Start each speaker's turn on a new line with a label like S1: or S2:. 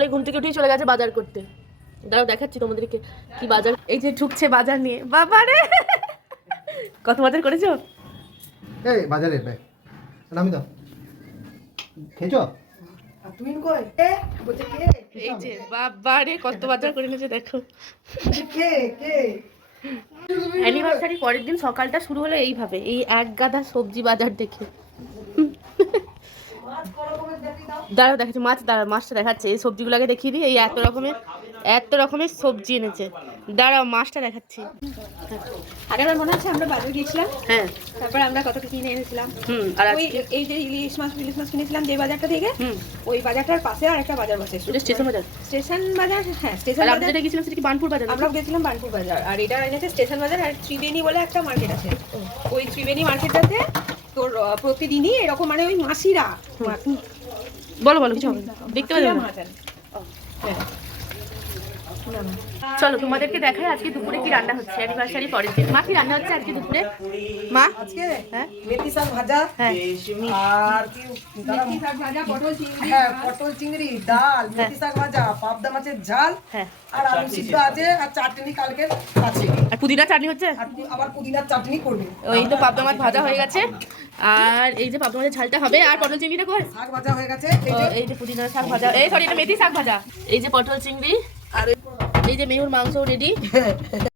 S1: সকালে ঘুম থেকে উঠেই চলে গেছে বাজার করতে। দাঁড়াও দেখাচ্ছি তোমাদেরকে কি বাজার। এই যে ঢুকছে বাজার নিয়ে, বাবারে কত বাজার করেছো?
S2: এই বাজারে বে নামি দাও খেয়েছো
S3: তুমি কই এ বলছে কে
S1: এই যে বাবারে কত বাজার করে নিয়েছে দেখো।
S3: কে কে
S1: অ্যানিভার্সারি পরের দিন সকালটা শুরু হলো এইভাবে, এই এক গাদা সবজি বাজার দেখে। দাঁড়াও দেখাচ্ছি মাছ, দাঁড়াও মাছটা দেখাচ্ছে, এই সবজিগুলোকে দেখিয়ে দিই। এই এত রকমের সবজি এনেছে। দাঁড়াও মাছটা দেখাচ্ছি।
S4: আগেরবার মনে আছে আমরা বাজারে গিয়েছিলাম,
S1: হ্যাঁ
S4: তারপরে আমরা কত কি কিনে এনেছিলাম।
S1: আর
S4: ওই
S1: আজকে
S4: এই যে ইলিশ মাছ কিনেছিলাম যে বাজারটা থেকে, ওই বাজারটার পাশে আর একটা বাজার বসে,
S1: এটা স্টেশন বাজার।
S4: স্টেশন বাজার। হ্যাঁ স্টেশন
S1: আর আমরা
S4: বাজার।
S1: যেটা গেছিলাম সেটা কি বানপুর বাজার?
S4: আমরা গেছিলাম বানপুর বাজার, আর এটা এনেছে স্টেশন বাজার। আর ত্রিবেণী বলে একটা মার্কেট আছে, ওই ত্রিবেণী মার্কেটটাতে তোর প্রতিদিনই এরকম মানে ওই মাসিরা
S1: বলো বলো কিছু হবে না। দেখতে পাচ্ছি না।
S4: মাছ আনে। হ্যাঁ
S1: চলো তোমাদেরকে দেখাই আজকে দুপুরে কি রান্না হচ্ছে অ্যানিভার্সারি পরের দিন। মা কি রান্না হচ্ছে আজকে দুপুরে? মা
S3: আজকে
S1: হ্যাঁ
S3: মেথি শাক ভাজা
S1: হ্যাঁ
S3: আর কি
S4: মেথি শাক ভাজা, পটল চিংড়ি,
S3: হ্যাঁ পটল চিংড়ি ডাল, মেথি শাক ভাজা, পাবদা মাছের ঝাল
S1: হ্যাঁ
S3: আর আলু সিদ্ধ আছে, আর চাটনি কালকের আছে,
S1: আর পুদিনা চাটনি হচ্ছে।
S3: আর আবার পুদিনার চাটনি করবে।
S1: ওই তো পাবদা মাছ ভাজা হয়ে গেছে, আর এই যে পাবদা মাছের ঝালটা হবে, আর পটল চিংড়িটা কই?
S3: শাক ভাজা হয়ে গেছে,
S1: এই যে পুদিনা শাক ভাজা, এই সরি এটা মেথি শাক ভাজা, এই যে পটল চিংড়ি,
S3: আর
S1: এই যে মেহুর মাংস রেডি।